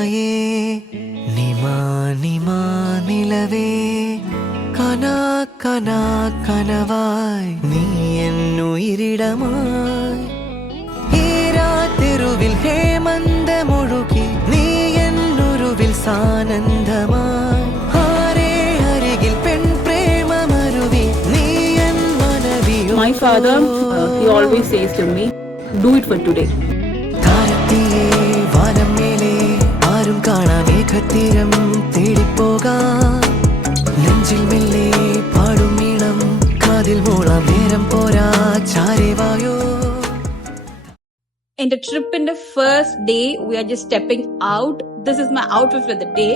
നിലായേ നിമാ നിമാ നിലവേ കനാ കനാ കനവായി നീ എന്നുയിരിടമായി ഈ രാത്രിരുവിൽ ഹേമന്തമൊഴുകി നീ എന്നുരുവിൽ സാനന്ദമായി ആരേ അരികിൽ പെൺ പ്രേമമരുവി നീ N മനവിയോ. My father, he always says to me, do it for today. താരത്തിയേ വാനം മേലെ ആരും കാണാ മേഘത്തീരം തേടിപ്പോകാം നെഞ്ചിൽ മെല്ലെ പാടും ഈണം കാതിൽ മൂളാം നേരം പോരാ ചാരേവായോ. In the trip in the first day, we are just stepping out. This is my outfit for the day.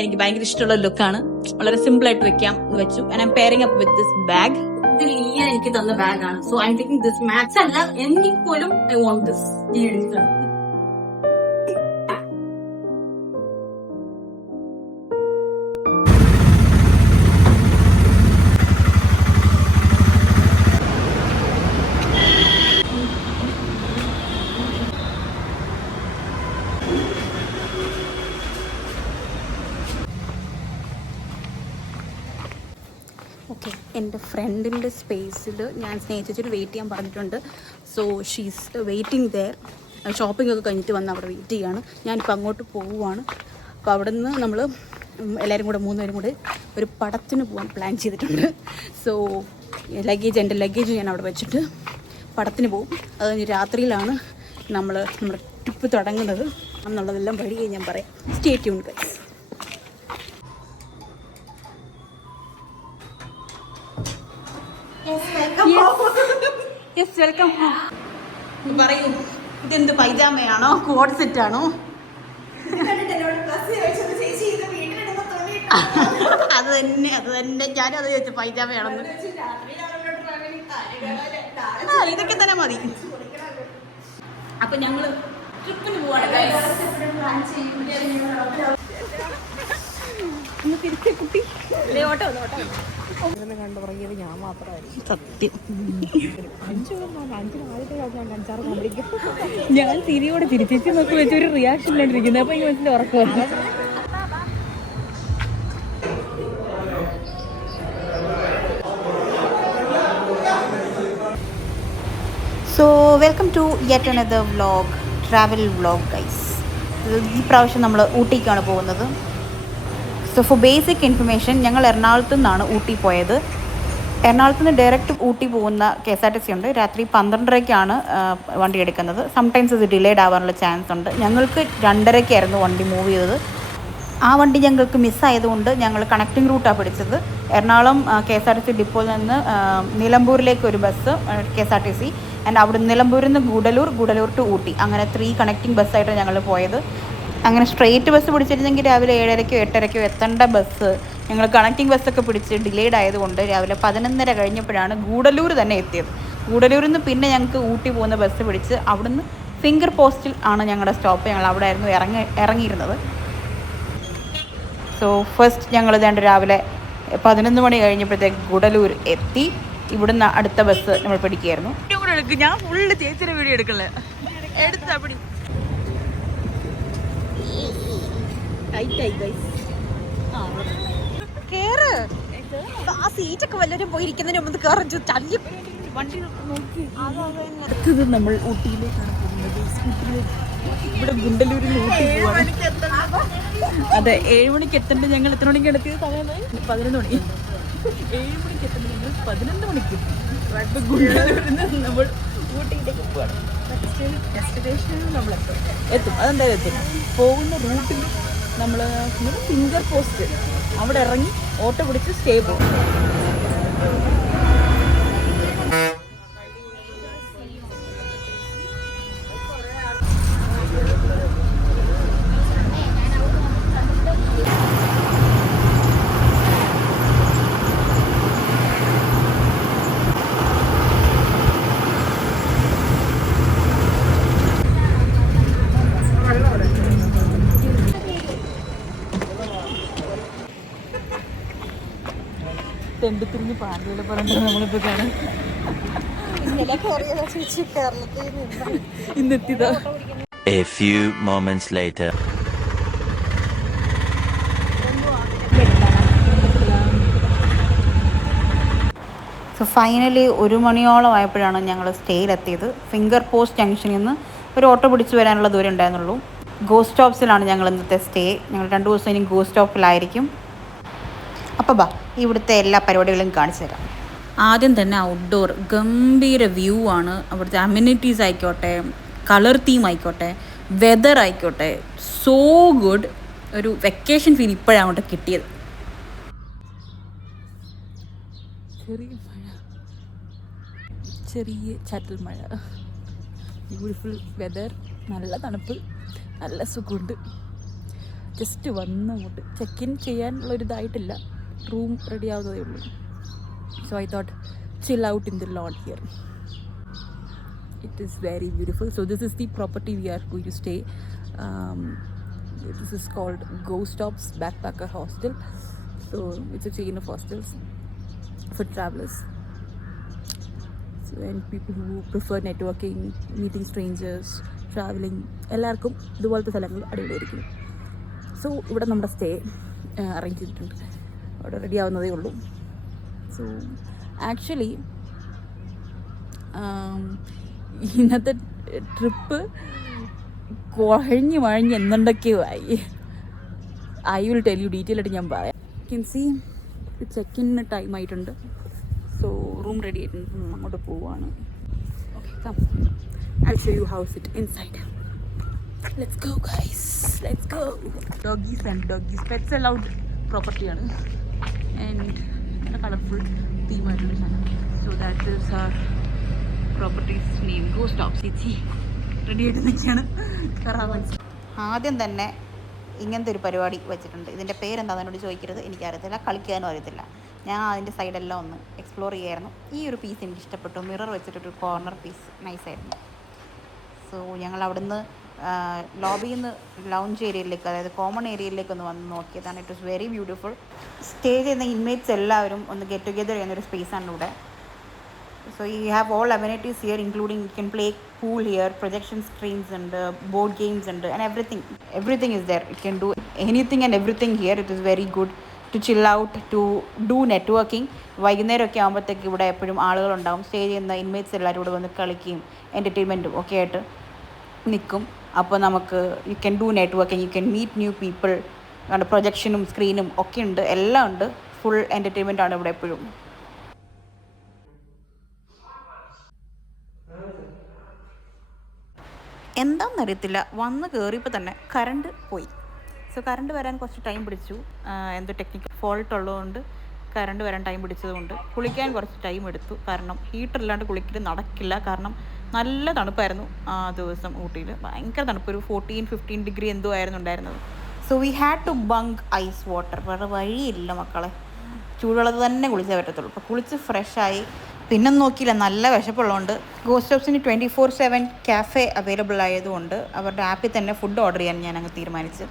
എനിക്ക് ഭയങ്കര ഇഷ്ടമുള്ള ലുക്കാണ്. വളരെ സിമ്പിൾ ആയിട്ട് വെക്കാം വെച്ചു. And I'm pairing up with this bag. ഇത് ലിയ എനിക്ക് തന്ന ബാഗാണ്. So I'm taking this match അല്ല എനിക്ക് പോലും I want this. ഓക്കെ, എൻ്റെ ഫ്രണ്ടിൻ്റെ സ്പേസിൽ ഞാൻ സ്നേഹിച്ചിട്ട് വെയിറ്റ് ചെയ്യാൻ പറഞ്ഞിട്ടുണ്ട്. So she's waiting there. Shopping ഒക്കെ കഴിഞ്ഞിട്ട് വന്ന് അവിടെ വെയിറ്റ് ചെയ്യാണ്. ഞാനിപ്പോൾ അങ്ങോട്ട് പോവുകയാണ്. അപ്പോൾ അവിടെ നിന്ന് നമ്മൾ എല്ലാവരും കൂടെ 3 പേരും കൂടെ ഒരു പടത്തിന് പോകാൻ പ്ലാൻ ചെയ്തിട്ടുണ്ട്. സോ എൻ്റെ ലഗേജ് ഞാൻ അവിടെ വെച്ചിട്ട് പടത്തിന് പോകും. അത് കഴിഞ്ഞ് രാത്രിയിലാണ് നമ്മുടെ ട്രിപ്പ് തുടങ്ങുന്നത് എന്നുള്ളതെല്ലാം വഴിയെ ഞാൻ പറയാം. Stay tune guys. Yes, welcome home. പറയൂ, ഇതെന്ത് പൈജാമയാണോ കോഡ് സെറ്റാണോ? അത് തന്നെ ഞാനും അത് ചോദിച്ചു, പൈജാമയാണെന്ന്. ഇതൊക്കെ തന്നെ മതി. അപ്പൊ ഞങ്ങള് ട്രിപ്പിന് പോവാണ്. തിരിച്ച കുട്ടി ഓട്ടോ കണ്ടു തുടങ്ങിയത് ഞാൻ മാത്രമായിരുന്നു. സത്യം, ഞാൻ തിരിയോടെ തിരിച്ചു നോക്കി വെച്ചൊരു റിയാക്ഷൻ ഇല്ലാണ്ടിരിക്കുന്നത്. അപ്പൊ ഈ മനസ്സിൽ ഉറക്കുമല്ലോ. So welcome to yet another vlog, travel vlog guys. ഈ പ്രാവശ്യം നമ്മൾ ഊട്ടിക്കാണ് പോകുന്നത്. സോ ഫോർ ബേസിക് ഇൻഫർമേഷൻ, ഞങ്ങൾ എറണാകുളത്തു നിന്നാണ് ഊട്ടി പോയത്. എറണാകുളത്ത് നിന്ന് ഡയറക്റ്റ് ഊട്ടി പോകുന്ന KSRTC ഉണ്ട്. രാത്രി 12:30ക്കാണ് വണ്ടി എടുക്കുന്നത്. സംടൈംസ് ഇത് ഡിലേഡ് ആവാനുള്ള ചാൻസ് ഉണ്ട്. ഞങ്ങൾക്ക് 2:30ക്കായിരുന്നു വണ്ടി മൂവ് ചെയ്തത്. ആ വണ്ടി ഞങ്ങൾക്ക് മിസ്സായതുകൊണ്ട് ഞങ്ങൾ കണക്റ്റിംഗ് റൂട്ടാണ് പിടിച്ചത്. എറണാകുളം KSRTC ഡിപ്പോയിൽ നിന്ന് നിലമ്പൂരിലേക്ക് ഒരു ബസ് KSRTC, ആൻഡ് അവിടെ നിലമ്പൂരിൽ നിന്ന് ഗുഡലൂർ ടു ഊട്ടി, അങ്ങനെ 3 കണക്റ്റിംഗ് ബസ്സായിട്ടാണ് ഞങ്ങൾ പോയത്. അങ്ങനെ സ്ട്രെയിറ്റ് ബസ് പിടിച്ചിരുന്നെങ്കിൽ രാവിലെ 7:30ക്കോ 8:30ക്കോ എത്തേണ്ട ബസ് ഞങ്ങൾ കണക്റ്റിംഗ് ബസ്സൊക്കെ പിടിച്ച് ഡിലേഡ് ആയതുകൊണ്ട് രാവിലെ 11:30 കഴിഞ്ഞപ്പോഴാണ് ഗൂഡലൂർ തന്നെ എത്തിയത്. ഗൂഡലൂരിൽ നിന്ന് പിന്നെ ഞങ്ങൾക്ക് ഊട്ടി പോകുന്ന ബസ് പിടിച്ച് അവിടുന്ന് ഫിംഗർ പോസ്റ്റിൽ ആണ് ഞങ്ങളുടെ സ്റ്റോപ്പ്. ഞങ്ങൾ അവിടെ ആയിരുന്നു ഇറങ്ങിയിരുന്നത്. സോ ഫസ്റ്റ് ഞങ്ങൾ രാവിലെ 11 മണി കഴിഞ്ഞപ്പോഴത്തേക്ക് ഗുഡലൂർ എത്തി. ഇവിടുന്ന് അടുത്ത ബസ് നമ്മൾ പിടിക്കുകയായിരുന്നു. ഞാൻ ഫുള്ള് ചേച്ചിയുടെ വീഡിയോ എടുക്കല്ലേ എടുത്താ പിടി. കേറ്, ആ സീറ്റൊക്കെ വല്ലവരും പോയിരിക്കുന്നതിന് മുമ്പ് കയറി തല്ലി വണ്ടി നോക്കി. അടുത്തത് നമ്മൾ ഊട്ടിയിലേക്കാണ് പോകുന്നത്. ഇവിടെ ഗുണ്ടലൂരിൽ ഊട്ടി പോവാണ്. അതെ, 7 മണിക്ക് എത്തേണ്ട ഞങ്ങൾ എത്ര മണിക്ക് എടുത്തിയ സമയമായി? 11 മണി. 7 മണിക്ക് എത്തേണ്ട ഞങ്ങൾ 11 മണിക്ക് ഗുണ്ടലൂരിൽ നിന്ന് നമ്മൾ ഊട്ടിയിലേക്ക് പോവാണ്. ഡെസ്റ്റിനേഷനിൽ നമ്മൾ എത്തും. അതെന്തായാലും എത്തും. പോകുന്ന റൂട്ടിൽ നമ്മൾ ഫിംഗർ പോസ്റ്റ് അവിടെ ഇറങ്ങി ഓട്ടോ പിടിച്ച് സ്റ്റേ പോകും. തെണ്ടിത്തിരിഞ്ഞ് പാണ്ടിയുടെ പറഞ്ഞിട്ട് നമ്മളിപ്പോൾ കാണാം. ഇന്നെത്തിയതാ. A few moments later. So finally 1 മണിയോളം ആയപ്പോഴാണ് ഞങ്ങൾ സ്റ്റേയിലെത്തിയത്. ഫിംഗർ പോസ്റ്റ് ജംഗ്ഷനിൽ നിന്ന് ഒരു ഓട്ടോ പിടിച്ച് വരാനുള്ള ദൂരം ഉണ്ടായിരുന്നുള്ളൂ. ഗോസ്റ്റ് സ്റ്റോപ്സിലാണ് ഞങ്ങൾ ഇന്നത്തെ സ്റ്റേ. ഞങ്ങൾ 2 ദിവസം ഇനി ഗോസ്റ്റ് സ്റ്റോപ്പിലായിരിക്കും. അപ്പോൾ ബാ ഇവിടുത്തെ എല്ലാ പരിപാടികളും കാണിച്ചു തരാം. ആദ്യം തന്നെ ഔട്ട്ഡോർ ഗംഭീര വ്യൂ ആണ്. അവിടുത്തെ അമ്യൂണിറ്റീസ് ആയിക്കോട്ടെ, കളർ തീം ആയിക്കോട്ടെ, വെതർ ആയിക്കോട്ടെ, സോ ഗുഡ്. ഒരു വെക്കേഷൻ ഫീൽ ഇപ്പോഴാണ് അങ്ങോട്ട് കിട്ടിയത്. ചെറിയ ചാറ്റൽ മഴ, ബ്യൂട്ടിഫുൾ വെതർ, നല്ല തണുപ്പ്, നല്ല സുഖമുണ്ട്. ജസ്റ്റ് അങ്ങോട്ട് ചെക്ക് ഇൻ ചെയ്യാനുള്ളൊരിതായിട്ടില്ല, റൂം റെഡി ആവുന്നതേ ഉള്ളൂ. So I thought chill out in the lawn here. It is very beautiful. So this is the property we are going to stay. This is called Ghost Stops Backpacker Hostel. So it's a chain of hostels for travelers. So and people who prefer networking, meeting strangers, traveling, എല്ലാവർക്കും ഇതുപോലത്തെ സ്ഥലങ്ങൾ അടിപൊളിയായിരിക്കും. So ഇവിടെ നമ്മുടെ stay arrange ചെയ്തിട്ടുണ്ട്. അവിടെ ready ആവുന്നതേ ഉള്ളൂ. So actually ഇന്നത്തെ ട്രിപ്പ് കുഴഞ്ഞ് എന്തുണ്ടൊക്കെയോ ആയി. I will tell you detail ആയിട്ട് ഞാൻ പറയാം. കെൻ സി ചെക്ക് ഇൻ ടൈം ആയിട്ടുണ്ട്. സോ റൂം റെഡി ആയിട്ടുണ്ട്. അങ്ങോട്ട് പോവാണ്. Okay, come I show you how's it inside. Let's go guys, let's go. Doggies and doggies pets allowed പ്രോപ്പർട്ടിയാണ്. ആൻഡ് കളർഫുൾ തീമായിട്ടുള്ള സാധനം. So that is our property's name ghost stop. ചേച്ചി ready ആയിട്ട് നിൽക്കുകയാണ്. ആദ്യം തന്നെ ഇങ്ങനത്തെ ഒരു പരിപാടി വെച്ചിട്ടുണ്ട്. ഇതിൻ്റെ പേരെന്താണെന്ന് എന്നോട് ചോദിക്കരുത്, എനിക്കറിയത്തില്ല, കളിക്കാനും അറിയത്തില്ല. ഞാൻ അതിൻ്റെ സൈഡെല്ലാം ഒന്ന് എക്സ്പ്ലോർ ചെയ്യായിരുന്നു. ഈ ഒരു പീസ് എനിക്ക് ഇഷ്ടപ്പെട്ടു. മിറർ വെച്ചിട്ടൊരു കോർണർ പീസ് നൈസായിരുന്നു. സോ ഞങ്ങൾ അവിടുന്ന് ലോബിയിൽ നിന്ന് ലൗഞ്ച് ഏരിയയിലേക്ക്, അതായത് കോമൺ ഏരിയയിലേക്ക് ഒന്ന് വന്ന് നോക്കിയതാണ്. It was very beautiful. Stay ചെയ്യുന്ന ഇൻമേറ്റ്സ് എല്ലാവരും ഒന്ന് ഗെറ്റ് ടുഗെദർ ചെയ്യുന്നൊരു സ്പേസാണ് ഇവിടെ. So you have all amenities here, including you can play pool here, projection screens and board games and everything is there. You can do anything and everything here. It is very good to chill out, to do networking. വൈകുന്നേരമൊക്കെ ആകുമ്പോഴത്തേക്ക് ഇവിടെ എപ്പോഴും ആളുകളുണ്ടാവും. Stay ചെയ്യുന്ന inmates എല്ലാവരും ഇവിടെ വന്ന് കളിക്കുകയും എൻ്റർടൈൻമെൻറ്റും ഒക്കെ ആയിട്ട് നിൽക്കും. അപ്പോൾ നമുക്ക് you can do networking, you can meet new people. പ്രൊജക്ഷനും സ്ക്രീനും ഒക്കെ ഉണ്ട്, എല്ലാം ഉണ്ട്. ഫുൾ എൻ്റർടൈൻമെൻ്റ് ആണ് ഇവിടെ എപ്പോഴും. എന്താണെന്നറിയത്തില്ല, വന്ന് കയറിയപ്പോൾ തന്നെ കറണ്ട് പോയി. സോ കറണ്ട് വരാൻ കുറച്ച് ടൈം പിടിച്ചു. എന്തോ ടെക്നിക്കൽ ഫോൾട്ട് ഉള്ളതുകൊണ്ട് കറണ്ട് വരാൻ ടൈം പിടിച്ചതുകൊണ്ട് കുളിക്കാൻ കുറച്ച് ടൈം എടുത്തു. കാരണം ഹീറ്ററില്ലാണ്ട് കുളിക്കൽ നടക്കില്ല. കാരണം നല്ല തണുപ്പായിരുന്നു ആ ദിവസം ഊട്ടിയിൽ. ഭയങ്കര തണുപ്പ്, ഒരു 14-15 ഡിഗ്രി എന്തോ ആയിരുന്നു ഉണ്ടായിരുന്നത്. So we had to bunk ice water. വേറെ വഴിയില്ല മക്കളെ, ചൂടുവെള്ളത്തിൽ തന്നെ കുളിച്ചേ പറ്റത്തുള്ളൂ. അപ്പോൾ കുളിച്ച് ഫ്രഷായി. പിന്നെ നോക്കിയില്ല, നല്ല വിശപ്പുള്ളതുകൊണ്ട് ഗോസ്റ്റ് സ്റ്റോപ്സിന് 24/7 കാഫേ അവൈലബിൾ ആയതുകൊണ്ട് അവരുടെ ആപ്പിൽ തന്നെ ഫുഡ് ഓർഡർ ചെയ്യാൻ ഞാൻ അങ്ങ് തീരുമാനിച്ചു.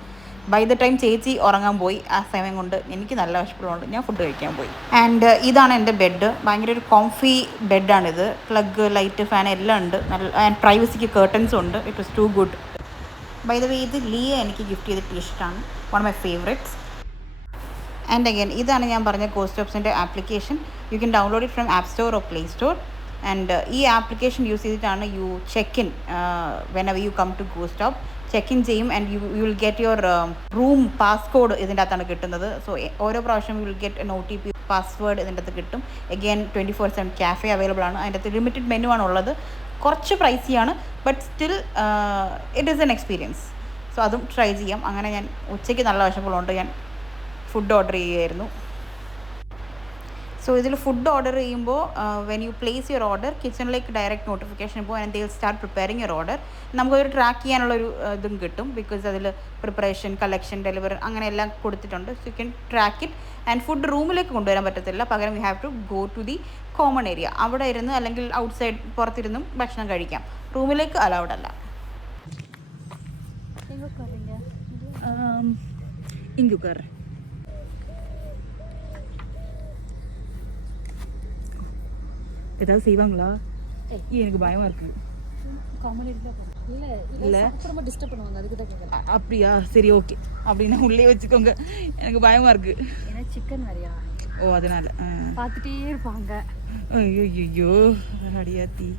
ബൈ ദ ടൈം ചേച്ചി ഉറങ്ങാൻ പോയി. ആ സമയം കൊണ്ട് എനിക്ക് നല്ല വിശപ്പുള്ളതുകൊണ്ട് ഞാൻ ഫുഡ് കഴിക്കാൻ പോയി. ആൻഡ് ഇതാണ് എൻ്റെ ബെഡ്. ഭയങ്കര ഒരു കോംഫി ബെഡാണിത്. പ്ലഗ്, ലൈറ്റ്, ഫാൻ എല്ലാം ഉണ്ട്. നല്ല ആൻഡ് പ്രൈവസിക്ക് കേർട്ടൻസും ഉണ്ട്. It was too good. By the way ഇത് ലിയ എനിക്ക് ഗിഫ്റ്റ് ചെയ്ത ടീഷർട്ടാണ്. One of my favourites. And again ഇതാണ് ഞാൻ പറഞ്ഞ ഗോസ്റ്റ് സ്റ്റോപ്സിൻ്റെ application. You can download it from App Store or Play Store. And ഈ ആപ്ലിക്കേഷൻ യൂസ് ചെയ്തിട്ടാണ് you check in whenever you come to ghost stop. Check in ചെയ്യും and you will get your room passcode ഇതിൻ്റെ അകത്താണ് കിട്ടുന്നത്. So ഓരോ പ്രാവശ്യം you will get an OTP password ഇതിൻ്റെ അകത്ത് കിട്ടും. അഗൈൻ 24/7 കാഫേ അവൈലബിൾ ആണ്. അതിൻ്റെ അകത്ത് ലിമിറ്റഡ് മെനു ആണ് ഉള്ളത്. കുറച്ച് പ്രൈസിയാണ്, but still it is an experience. So അതും ട്രൈ ചെയ്യാം. അങ്ങനെ ഞാൻ ഉച്ചയ്ക്ക് നല്ല വിശപ്പുള്ളതുകൊണ്ട് ഞാൻ ഫുഡ് ഓർഡർ ചെയ്യുമായിരുന്നു. സോ ഇതിൽ ഫുഡ് ഓർഡർ ചെയ്യുമ്പോൾ when you place your order കിച്ചണിലേക്ക് ഡയറക്റ്റ് നോട്ടിഫിക്കേഷൻ പോകും. And they will start preparing your order. നമുക്കൊരു ട്രാക്ക് ചെയ്യാനുള്ളൊരു ഇതും കിട്ടും. ബിക്കോസ് അതിൽ പ്രിപ്പറേഷൻ, കളക്ഷൻ, ഡെലിവറി അങ്ങനെ എല്ലാം കൊടുത്തിട്ടുണ്ട്. So you can track it. And food റൂമിലേക്ക് കൊണ്ടുവരാൻ പറ്റത്തില്ല. പകരം you have to go to the common area. അവിടെ ഇരുന്ന് അല്ലെങ്കിൽ ഔട്ട് സൈഡ് പുറത്തിരുന്നും ഭക്ഷണം കഴിക്കാം. റൂമിലേക്ക് അലൗഡ് അല്ല. ഇങ്കുക്കർ ஏதாவது செய்வாங்களா? எனக்கு பயமா இருக்கு. அப்படியா? சரி, ஓகே. அப்படின்னா உள்ளே வச்சுக்கோங்க, எனக்கு பயமா இருக்கு. சிக்கன் வேறையா? ஓ, அதனால பார்த்துட்டே இருப்பாங்க. അയ്യോ അടിയാത്തി.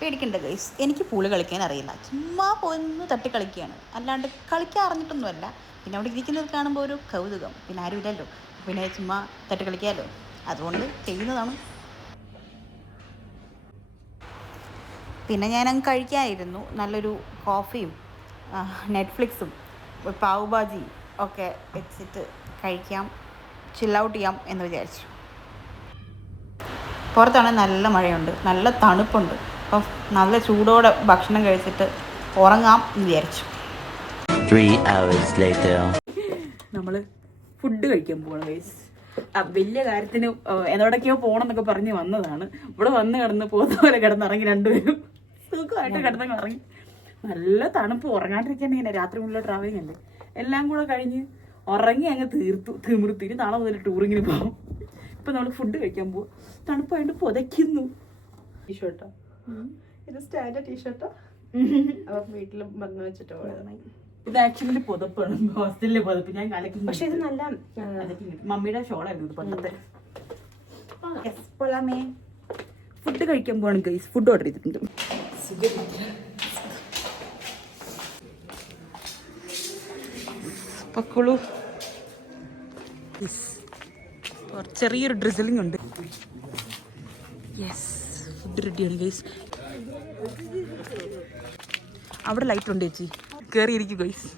പേടിക്കണ്ട ഗൈസ്, എനിക്ക് പൂള് കളിക്കാൻ അറിയില്ല. ചുമ്മാ പോയിന്ന് തട്ടി കളിക്കുകയാണ്, അല്ലാണ്ട് കളിക്കാൻ അറിഞ്ഞിട്ടൊന്നുമല്ല. പിന്നെ അവിടെ ഇരിക്കുന്നത് കാണുമ്പോൾ ഒരു കൗതുകം, പിന്നെ ആരും ഇല്ലല്ലോ, പിന്നെ ചുമ്മാ തട്ടി കളിക്കാമല്ലോ, അതുകൊണ്ട് ചെയ്യുന്നതാണ്. പിന്നെ ഞാനങ്ങ് കഴിക്കാനിരുന്നു. നല്ലൊരു കോഫിയും നെറ്റ്ഫ്ലിക്സും പാവ് ഭാജി ഒക്കെ വെച്ചിട്ട് കഴിക്കാം, ചില്ലൗട്ട് ചെയ്യാം എന്ന് വിചാരിച്ചു. പുറത്താണെങ്കിൽ നല്ല മഴയുണ്ട്, നല്ല തണുപ്പുണ്ട്. അപ്പം നല്ല ചൂടോടെ ഭക്ഷണം കഴിച്ചിട്ട് ഉറങ്ങാം എന്ന് വിചാരിച്ചു. 3 hours later. നമ്മൾ ഫുഡ് കഴിക്കാൻ പോകണം ഗൈസ്. വലിയ കാര്യത്തിന് എന്നോടൊക്കെയോ പോകണം എന്നൊക്കെ പറഞ്ഞ് വന്നതാണ്. ഇവിടെ വന്ന് കിടന്ന് പോകുന്ന പോലെ കിടന്നിറങ്ങി, രണ്ടുപേരും സുഖമായിട്ട് കിടന്നങ്ങ് ഇറങ്ങി. നല്ല തണുപ്പ്, ഉറങ്ങാണ്ടിരിക്കാൻ ഇങ്ങനെ രാത്രി മുതലുള്ള ട്രാവലിംഗ് അല്ലേ, എല്ലാം കൂടെ കഴിഞ്ഞ് ഉറങ്ങി അങ്ങ് തിമിർത്തിരി. നാളെ മുതൽ ടൂറിങ്ങിന് പോകും. ഇപ്പം നമ്മൾ ഫുഡ് കഴിക്കാൻ പോകും. തണുപ്പായിട്ട് പുതയ്ക്കുന്നു. ടീഷർട്ടാ ഇത് സ്റ്റാൻഡേർഡ് ടീഷർട്ടാ. അപ്പം വീട്ടിൽ വന്ന് വെച്ചിട്ട് ഇത് ആക്ച്വലി പുതപ്പാണ്, ഹോസ്റ്റലിലെ പുതപ്പ്. ഞാൻ കലക്കി, പക്ഷെ ഇത് നല്ല മമ്മിയുടെ ഷോളായിരുന്നു ഇത് പണ്ടത്തെ. ഫുഡ് കഴിക്കാൻ പോവാണ് ഗൈസ്. ഫുഡ് ഓർഡർ ചെയ്തിട്ടുണ്ട്. പക്കോളൂ. ചെറിയൊരു ഡ്രിസലിംഗ് ഉണ്ട്. യെസ്, ഫുഡ് റെഡിയാണ് ഗൈസ്. അവിടെ ലൈറ്റ് ഉണ്ട് ചേച്ചി, കേറിയിരിക്കും ഗൈസ്.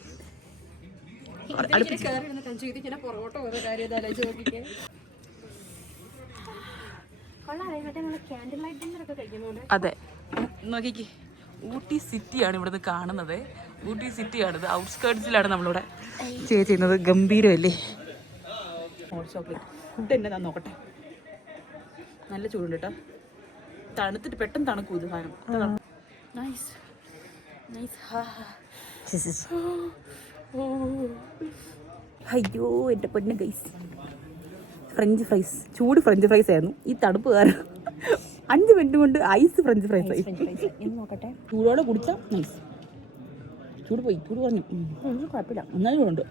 അതെ, നോക്കിക്ക്, ഊട്ടി സിറ്റിയാണ് ഇവിടുന്ന് കാണുന്നത്. ഊട്ടി സിറ്റിയാണിത്, ഔട്ട്സ്കേർട്സിലാണ് നമ്മളിവിടെ സ്റ്റേ ചെയ്യുന്നത്. ഗംഭീരമല്ലേ. ഹോട്ട് ചോക്ലേറ്റ് ഫുഡ് എന്നെ ഞാൻ നോക്കട്ടെ. നല്ല ചൂടുണ്ട് കേട്ടോ, തണുത്തിട്ട് പെട്ടെന്ന് തണുക്കും ഇത് സാധനം. Nice nice. അയ്യോ എൻ്റെ പൊന്നെ ഗൈസ്, ഫ്രഞ്ച് ഫ്രൈസ്, ചൂട് ഫ്രഞ്ച് ഫ്രൈസ് ആയിരുന്നു. ഈ തണുപ്പ് കാരണം 5 മിനിറ്റ് കൊണ്ട് ഐസ് ഫ്രഞ്ച് ഫ്രൈസ് ആയി. നോക്കട്ടെ, ചൂടോടെ കുടിച്ചാൽ നൈസ്. ചൂട് പോയി, ചൂട് പറഞ്ഞു, കുഴപ്പമില്ല, എന്നാലും ചൂടുണ്ട്.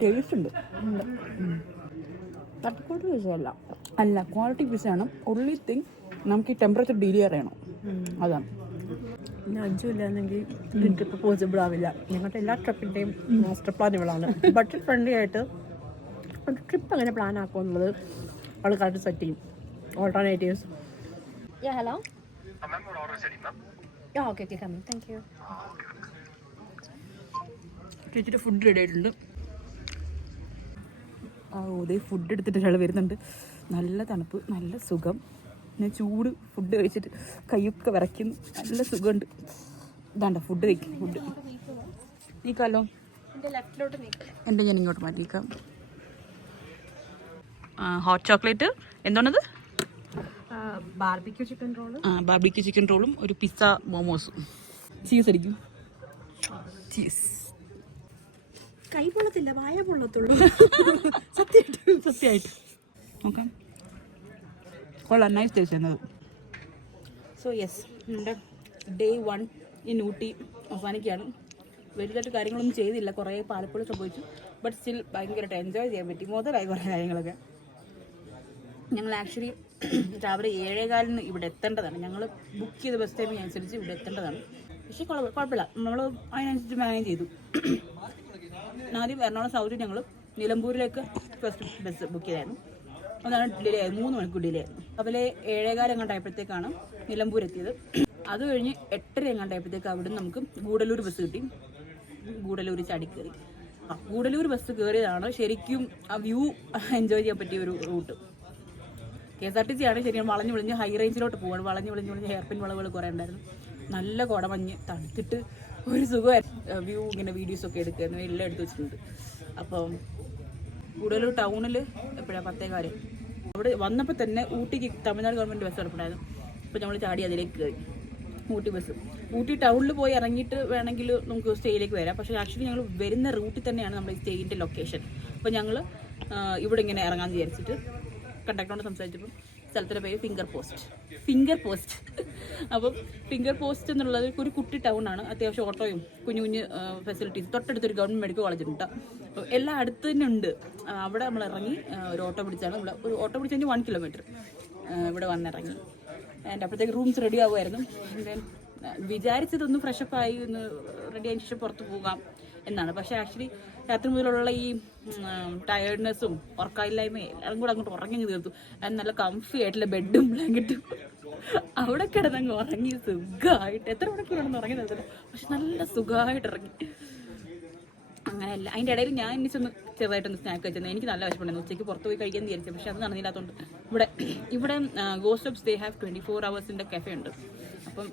ടേസ്റ്റ് ഉണ്ട്. തട്ടിക്കോട്ട് പിസയല്ല, അല്ല, ക്വാളിറ്റി പിസയാണ്. ഒൺലി തിങ് നമുക്ക് ഈ ടെമ്പറേച്ചർ ഡീൽ അറിയണം, അതാണ്. പിന്നെ 5 ഇല്ലാന്നെങ്കിൽ ഈ ട്രിപ്പ് പോസിബിൾ ആവില്ല. ഞങ്ങളുടെ എല്ലാ ട്രിപ്പിൻ്റെയും മാസ്റ്റർ പ്ലാൻ ഇവളാണ്. ബഡ്ജറ്റ് ഫ്രണ്ട്ലി ആയിട്ട് ഒരു ട്രിപ്പ് എങ്ങനെ പ്ലാൻ ആക്കുമെന്നുള്ളത് ആൾക്കാർക്ക് സെറ്റ് ചെയ്യും. Alternatives. Hello, okay okay, coming, thank you. ചേച്ചിയുടെ ഫുഡ് റെഡി ആയിട്ടുണ്ട്. അതേ ഫുഡ് എടുത്തിട്ട് ഒരാൾ വരുന്നുണ്ട്. നല്ല തണുപ്പ്, നല്ല സുഖം. ഞാൻ ചൂട് ഫുഡ് കഴിച്ചിട്ട് കൈയൊക്കെ വിറയ്ക്കുന്നു, നല്ല സുഖമുണ്ട്. ഇതാണ്ട ഫുഡ് കഴിക്കും. ഫുഡ് നീക്കാലോ, എൻ്റെ ഞാൻ ഇങ്ങോട്ട് മാറ്റിക്കാം. ഹോട്ട് ചോക്ലേറ്റ്, എന്താണത്? Barbecue chicken roll. Barbecue chicken റോളും ഒരു പിസ്സ മോമോസും. ചീസ് അടിക്കും. ചീസ്. കൈ പൊള്ളത്തില്ല, വായ പൊള്ളത്തുള്ളൂ. സത്യമായിട്ട് നോക്കാം. കൊള്ളാം, നൈസ് ടേസ്റ്റ് എന്നത്. സോ യെസ്, നമ്മുടെ ഡേ 1 ഇൻ ഊട്ടി അവസാനിക്കുകയാണ്. വലുതായിട്ട് കാര്യങ്ങളൊന്നും ചെയ്തില്ല, കുറേ പാലപ്പുഴ സംഭവിച്ചു. ബട്ട് സ്റ്റിൽ ഭയങ്കരമായിട്ട് എൻജോയ് ചെയ്യാൻ പറ്റി. മുതലായി കുറേ കാര്യങ്ങളൊക്കെ. ഞങ്ങൾ ആക്ച്വലി രാവിലെ 7:15 ഇവിടെ എത്തേണ്ടതാണ്. ഞങ്ങൾ ബുക്ക് ചെയ്ത ബസ് ടൈമിന് അനുസരിച്ച് ഇവിടെ എത്തേണ്ടതാണ്. പക്ഷേ കുഴപ്പമില്ല, നമ്മൾ അതിനനുസരിച്ച് മാനേജ് ചെയ്തു. ആദ്യം എറണാകുളം സൗത്തിൽ ഞങ്ങൾ നിലമ്പൂരിലേക്ക് ഫസ്റ്റ് ബസ് ബുക്ക് ചെയ്തായിരുന്നു. അതാണ് ഡിലേ ആയത്, 3 മണിക്കൂർ ഡിലേ ആയിരുന്നു. രാവിലെ 7:15 എങ്ങാണ്ടായപ്പോഴത്തേക്കാണ് നിലമ്പൂർ എത്തിയത്. അത് കഴിഞ്ഞ് 8:30 എങ്ങാണ്ടായപ്പോഴത്തേക്ക് അവിടെ നമുക്ക് ഗൂഡല്ലൂർ ബസ് കിട്ടി. ഗൂഡല്ലൂർ ചാടി കയറി. ഗൂഡല്ലൂർ ബസ് കയറിയതാണ് ശരിക്കും ആ വ്യൂ എൻജോയ് ചെയ്യാൻ പറ്റിയ ഒരു റൂട്ട്. KSRTC ആണ് ശരിയാണ്. വളഞ്ഞു വിളിഞ്ഞ് ഹൈ റേഞ്ചിലോട്ട് പോവാണ്. വളഞ്ഞു വിളിഞ്ഞ് ഹെയർപിൻ വളവുകൾ കുറേ ഉണ്ടായിരുന്നു. നല്ല കോടമഞ്ഞ്, തണുത്തിട്ട് ഒരു സുഖമായിരുന്നു. വ്യൂ ഇങ്ങനെ വീഡിയോസൊക്കെ എടുക്കുമായിരുന്നു, എല്ലാം എടുത്ത് വെച്ചിട്ടുണ്ട്. അപ്പം ഗൂഡല്ലൂർ ടൗണിൽ എപ്പോഴാണ് 10:15 അവിടെ വന്നപ്പോൾ തന്നെ ഊട്ടിക്ക് തമിഴ്നാട് ഗവൺമെൻറ് ബസ് കിടപ്പുണ്ടായിരുന്നു. അപ്പോൾ നമ്മൾ ചാടി അതിലേക്ക് കയറി. ഊട്ടി ബസ്. ഊട്ടി ടൗണിൽ പോയി ഇറങ്ങിയിട്ട് വേണമെങ്കിൽ നമുക്ക് സ്റ്റേയിലേക്ക് വരാം. പക്ഷേ ആക്ച്വലി ഞങ്ങൾ വരുന്ന റൂട്ടിൽ തന്നെയാണ് നമ്മുടെ സ്റ്റേയിൻ്റെ ലൊക്കേഷൻ. അപ്പോൾ ഞങ്ങൾ ഇവിടെ ഇങ്ങനെ ഇറങ്ങാമെന്ന് വിചാരിച്ചിട്ട് കണ്ടക്ടറോട് സംസാരിച്ചപ്പോൾ സ്ഥലത്തിൻ്റെ പേര് ഫിംഗർ പോസ്റ്റ്. അപ്പം ഫിംഗർ പോസ്റ്റ് എന്നുള്ളത് ഒരു കുട്ടി ടൗണാണ്. അത്യാവശ്യം ഓട്ടോയും കുഞ്ഞു കുഞ്ഞ് ഫെസിലിറ്റീസ്. തൊട്ടടുത്തൊരു ഗവൺമെൻറ് മെഡിക്കൽ കോളേജ് ഉണ്ട്. അപ്പോൾ എല്ലാം അടുത്ത് തന്നെ ഉണ്ട്. അവിടെ നമ്മൾ ഇറങ്ങി ഒരു ഓട്ടോ പിടിച്ചാണ്. ഒരു ഓട്ടോ പിടിച്ച് കഴിഞ്ഞാൽ 1 കിലോമീറ്റർ ഇവിടെ വന്നിറങ്ങി. ആൻഡ് അപ്പോഴത്തേക്ക് റൂംസ് റെഡി ആകുമായിരുന്നു. വിചാരിച്ചതൊന്ന് ഫ്രഷപ്പ് ആയി ഒന്ന് റെഡി ആയതിനു ശേഷം പുറത്ത് പോകാം എന്നാണ്. പക്ഷേ ആക്ച്വലി രാത്രി മുതലുള്ള ഈ ടയേർഡ്നെസ്സും ഉറക്കമില്ലായ്മയും എല്ലാം കൂടെ അങ്ങോട്ട് ഉറങ്ങി തീർത്തു. നല്ല കംഫി ആയിട്ടുള്ള ബെഡും ബ്ലാങ്കറ്റും അവിടെ കിടന്നങ്ങ് ഉറങ്ങി സുഖമായിട്ട്. എത്ര മണിക്കൂറാണെന്ന് ഉറങ്ങി നിർത്തില്ല, പക്ഷെ നല്ല സുഖമായിട്ട് ഇറങ്ങി. അങ്ങനെയല്ല, അതിൻ്റെ ഇടയിൽ ഞാൻ എനിച്ചൊന്ന് ചെറുതായിട്ടൊന്ന് സ്നാക്ക് വെച്ചത്. എനിക്ക് നല്ല വിശപ്പുണ്ടായിരുന്നു. ഉച്ചയ്ക്ക് പുറത്ത് പോയി കഴിക്കാൻ വിചാരിച്ചത്, പക്ഷെ അത് നടന്നില്ലാത്തതുകൊണ്ട് ഇവിടെ ghost of they have 24 hours cafe ഉണ്ട്. അപ്പം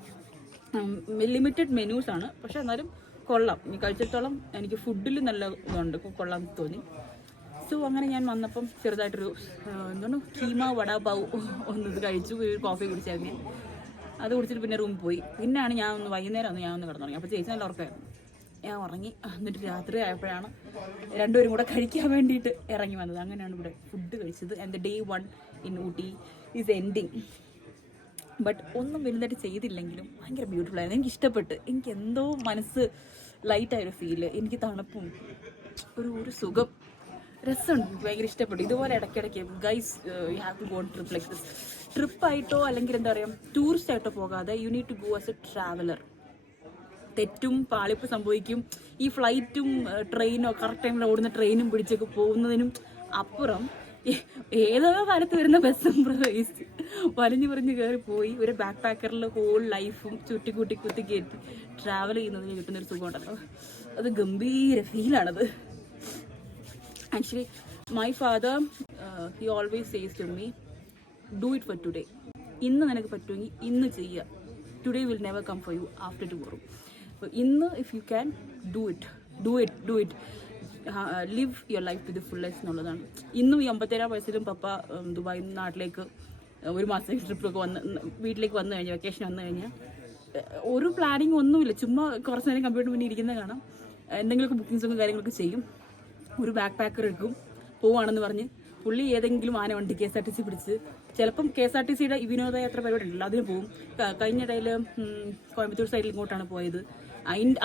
ലിമിറ്റഡ് മെനൂസാണ്, പക്ഷെ എന്നാലും കൊള്ളാം. ഇനി കഴിച്ചിടത്തോളം എനിക്ക് ഫുഡിൽ നല്ല ഇതുണ്ട്, കൊള്ളാൻ തോന്നി. സോ അങ്ങനെ ഞാൻ വന്നപ്പം ചെറുതായിട്ടൊരു കീമ വടാപാവ് ഇത് കഴിച്ചു. ഒരു കോഫി കുടിച്ചായിരുന്നു. അത് കുടിച്ചിട്ട് പിന്നെ റൂമിൽ പോയി. പിന്നെയാണ് ഞാൻ വൈകുന്നേരം ഞാൻ ഒന്ന് കിടന്നുറങ്ങി. അപ്പോൾ ചേച്ചി നല്ല ഉറക്കമായിരുന്നു. ഞാൻ ഉറങ്ങി. എന്നിട്ട് രാത്രി ആയപ്പോഴാണ് രണ്ടുപേരും കൂടെ കഴിക്കാൻ വേണ്ടിയിട്ട് ഇറങ്ങി വന്നത്. അങ്ങനെയാണ് ഇവിടെ ഫുഡ് കഴിച്ചത്. And the day 1 in Ooty is ending. But ഒന്നും വലുതായിട്ട് ചെയ്തില്ലെങ്കിലും ഭയങ്കര ബ്യൂട്ടിഫുൾ ആയിരുന്നു. എനിക്ക് ഇഷ്ടപ്പെട്ട്. എനിക്ക് എന്തോ മനസ്സ് ലൈറ്റായൊരു ഫീല്. എനിക്ക് തണുപ്പും ഒരു സുഖം, രസമുണ്ട്. ഭയങ്കര ഇഷ്ടപ്പെട്ടു. ഇതുപോലെ ഇടയ്ക്കിടയ്ക്ക് guys you have to go on trip like this. ട്രിപ്പായിട്ടോ അല്ലെങ്കിൽ എന്താ പറയുക ടൂറിസ്റ്റ് ആയിട്ടോ പോകാതെ you need to go as a traveller. തെറ്റും പാളിപ്പ് സംഭവിക്കും. ഈ ഫ്ലൈറ്റും ട്രെയിനോ കറക്റ്റ് ടൈമിൽ ഓടുന്ന ട്രെയിനും പിടിച്ചൊക്കെ പോകുന്നതിനും അപ്പുറം ഏതോ കാലത്ത് വരുന്ന ബസ്സും പ്രവേശിച്ച് വലിഞ്ഞു കയറി പോയി ഒരു ബാക്ക് പാക്കറിൽ ഹോൾ ലൈഫും ചുറ്റിക്കൂട്ടി കുത്തി കയറ്റി ട്രാവൽ ചെയ്യുന്നതിന് കിട്ടുന്നൊരു സുഖം ഉണ്ടല്ലോ, അത് ഗംഭീര ഫീലാണത്. Actually my father he always says to me, do it for today. ഇന്ന് നിനക്ക് പറ്റുമെങ്കിൽ ഇന്ന് ചെയ്യുക. Today will never come for you after tomorrow. അപ്പോൾ ഇന്ന് if you can do it live your life to the fullest എന്നുള്ളതാണ്. ഇന്നും ഈ 57 വയസ്സിലും പപ്പ ദുബായിൽ നിന്ന് നാട്ടിലേക്ക് ഒരു മാസം ട്രിപ്പൊക്കെ വീട്ടിലേക്ക് വന്നു കഴിഞ്ഞാൽ, വെക്കേഷൻ വന്നു കഴിഞ്ഞാൽ ഒരു പ്ലാനിങ് ഒന്നുമില്ല. ചുമ്മാ കുറച്ച് നേരം കമ്പ്യൂട്ടർ മുന്നിൽ ഇരിക്കുന്നത് കാണാം. എന്തെങ്കിലുമൊക്കെ ബുക്കിങ്സൊക്കെ കാര്യങ്ങളൊക്കെ ചെയ്യും. ഒരു ബാക്ക് പാക്കർ എടുക്കും, പോവുകയാണെന്ന് പറഞ്ഞ് പുള്ളി ഏതെങ്കിലും ആന വണ്ടി KSRTC പിടിച്ച്, ചിലപ്പം KSRTCയുടെ വിനോദയാത്ര പരിപാടി ഉണ്ടല്ലോ അതിന് പോവും. കഴിഞ്ഞ ഇടയിൽ കോയമ്പത്തൂർ സൈഡിൽ ഇങ്ങോട്ടാണ് പോയത്.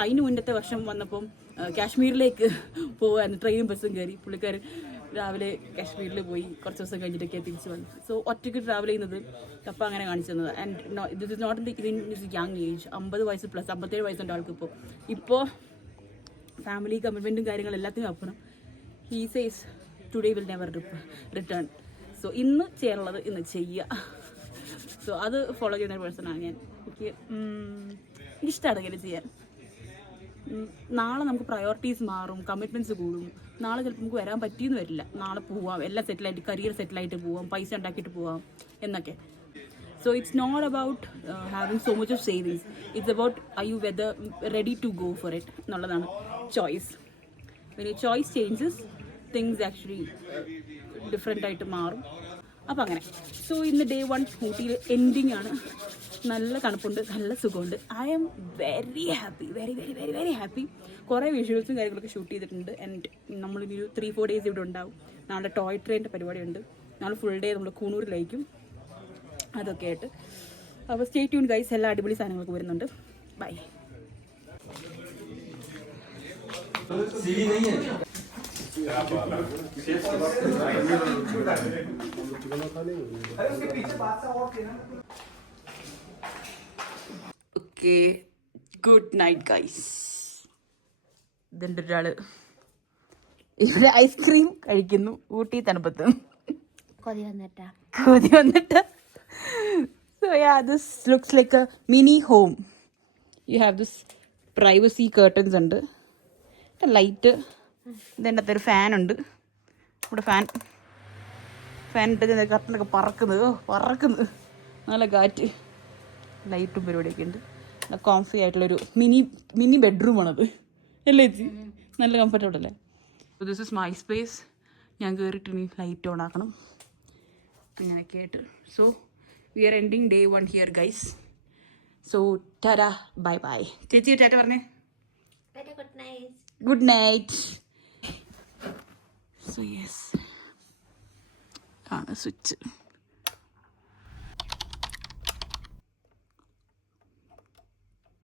അതിന് മുന്നത്തെ വർഷം വന്നപ്പം കാശ്മീരിലേക്ക് പോകാൻ ട്രെയിനും ബസ്സും കയറി. പുള്ളിക്കാരൻ രാവിലെ കാശ്മീരിൽ പോയി കുറച്ച് ദിവസം കഴിഞ്ഞിട്ടൊക്കെ തിരിച്ചു വന്നു. സോ ഒറ്റയ്ക്ക് ട്രാവൽ ചെയ്യുന്നത് പപ്പ അങ്ങനെ കാണിച്ചു തന്നത്. And this is not in is young age. 50 വയസ്സ് പ്ലസ് 57 വയസ്സുണ്ട് ആൾക്ക്. ഇപ്പോൾ ഫാമിലി കമ്മിറ്റ്മെൻറ്റും കാര്യങ്ങളും എല്ലാത്തിനും അപ്പുറം he says today will never return. So ഇന്ന് ചെയ്യാനുള്ളത് ഇന്ന് ചെയ്യുക. സോ അത് ഫോളോ ചെയ്യുന്ന ഒരു പേഴ്സണാണ് ഞാൻ. എനിക്കിഷ്ടമാണ് ഇങ്ങനെ ചെയ്യാൻ. നാളെ നമുക്ക് പ്രയോറിറ്റീസ് മാറും, കമ്മിറ്റ്മെൻറ്റ്സ് കൂടും. നാളെ ചിലപ്പോൾ നമുക്ക് വരാൻ പറ്റിയെന്ന് വരില്ല. നാളെ പോവാം, എല്ലാം സെറ്റിലായിട്ട് കരിയർ സെറ്റിലായിട്ട് പോവാം, പൈസ ഉണ്ടാക്കിയിട്ട് പോവാം എന്നൊക്കെ. So it's not about having so much of savings. It's about are you whether ready to go for it എന്നുള്ളതാണ് choice. When your choice changes, things actually different ആയിട്ട് മാറും. അപ്പം അങ്ങനെ. സോ ഇന്ന് day 1 ഊട്ടിയിൽ എൻഡിങ് ആണ്. നല്ല തണുപ്പുണ്ട്, നല്ല സുഖമുണ്ട്. I am very happy, very happy. കുറേ വിഷ്വൽസും കാര്യങ്ങളൊക്കെ ഷൂട്ട് ചെയ്തിട്ടുണ്ട്. ആൻഡ് നമ്മളിനൊരു 3-4 days ഇവിടെ ഉണ്ടാവും. നാളെ ടോയ് ട്രെയിനിൻ്റെ പരിപാടിയുണ്ട്. നാളെ ഫുൾ ഡേ നമ്മൾ കൂണൂരിലായിരിക്കും. അതൊക്കെ ആയിട്ട് അപ്പോൾ സ്റ്റേ ട്യൂൺ ഗൈസ്. എല്ലാ അടിപൊളി സാധനങ്ങളൊക്കെ വരുന്നുണ്ട്. Bye. Okay, good night guys. ഇതിൻ്റെ ഒരാൾ ഇവിടെ ഐസ്ക്രീം കഴിക്കുന്നു ഊട്ടി തണുപ്പത്ത്. കൊതി വന്നിട്ട്. So yeah, this looks like a mini home. You have this privacy curtains ഉണ്ട്, ലൈറ്റ്, ഇതിൻ്റെ അകത്തൊരു ഫാൻ ഉണ്ട്. ഇവിടെ ഫാൻ ഇട്ട് കർട്ടനൊക്കെ പറക്കുന്നത് നല്ല കാറ്റ്, ലൈറ്റും പരിപാടിയൊക്കെ ഉണ്ട്. കോംഫി ആയിട്ടുള്ളൊരു മിനി ബെഡ്റൂമാണത് അല്ലേ ചേച്ചി? നല്ല കംഫർട്ടബിൾ അല്ലേ? This is my space. ഞാൻ കയറിയിട്ട് ഇനി ലൈറ്റ് ഓൺ ആക്കണം അങ്ങനെയൊക്കെ ആയിട്ട്. So we are ending day 1 here guys. So tada, bye bye. ചേച്ചി ടാറ്റ പറഞ്ഞേ. Good night. So yes, ആണ് സ്വിച്ച്.